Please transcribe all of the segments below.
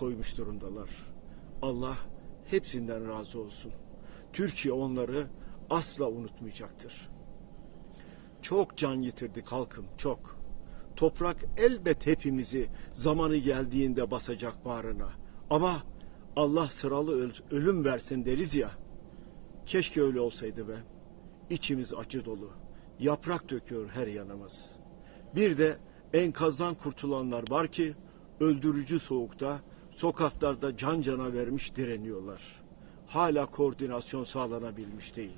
koymuş durumdalar. Allah hepsinden razı olsun. Türkiye onları asla unutmayacaktır. Çok can yitirdik halkım, çok. Toprak elbet hepimizi zamanı geldiğinde basacak bağrına. Ama Allah sıralı öl- ölüm versin deriz ya. Keşke öyle olsaydı be. İçimiz acı dolu. Yaprak döküyor her yanımız. Bir de enkazdan kurtulanlar var ki öldürücü soğukta sokaklarda can cana vermiş direniyorlar. Hala koordinasyon sağlanabilmiş değil.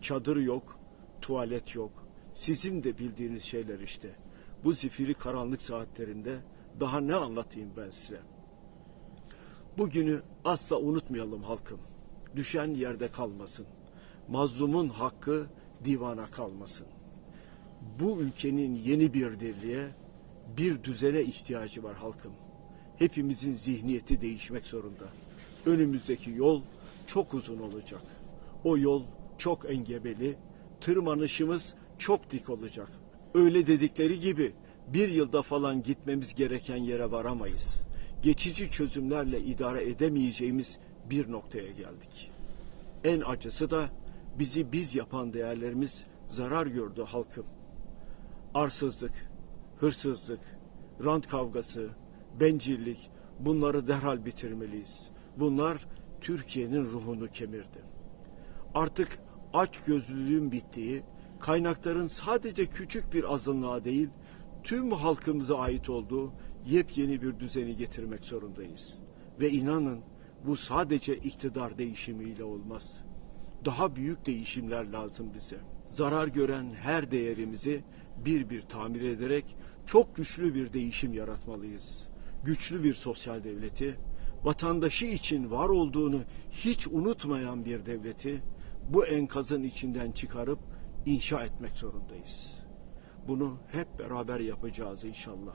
Çadır yok, tuvalet yok. Sizin de bildiğiniz şeyler işte. Bu zifiri karanlık saatlerinde daha ne anlatayım ben size? Bugünü asla unutmayalım halkım. Düşen yerde kalmasın. Mazlumun hakkı divana kalmasın. Bu ülkenin yeni bir dirliğe, bir düzene ihtiyacı var halkım. Hepimizin zihniyeti değişmek zorunda. Önümüzdeki yol çok uzun olacak. O yol çok engebeli, tırmanışımız çok dik olacak. Öyle dedikleri gibi bir yılda falan gitmemiz gereken yere varamayız. Geçici çözümlerle idare edemeyeceğimiz bir noktaya geldik. En acısı da bizi biz yapan değerlerimiz zarar gördü halkım. Arsızlık, hırsızlık, rant kavgası, bencillik bunları derhal bitirmeliyiz. Bunlar Türkiye'nin ruhunu kemirdi. Artık aç gözlülüğün bittiği, kaynakların sadece küçük bir azınlığa değil, tüm halkımıza ait olduğu yepyeni bir düzeni getirmek zorundayız. Ve inanın bu sadece iktidar değişimiyle olmaz. Daha büyük değişimler lazım bize. Zarar gören her değerimizi bir bir tamir ederek çok güçlü bir değişim yaratmalıyız. Güçlü bir sosyal devleti, vatandaşı için var olduğunu hiç unutmayan bir devleti bu enkazın içinden çıkarıp inşa etmek zorundayız. Bunu hep beraber yapacağız inşallah.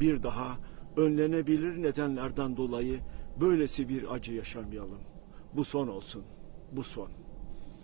Bir daha önlenebilir nedenlerden dolayı böylesi bir acı yaşamayalım. Bu son olsun. Bu son.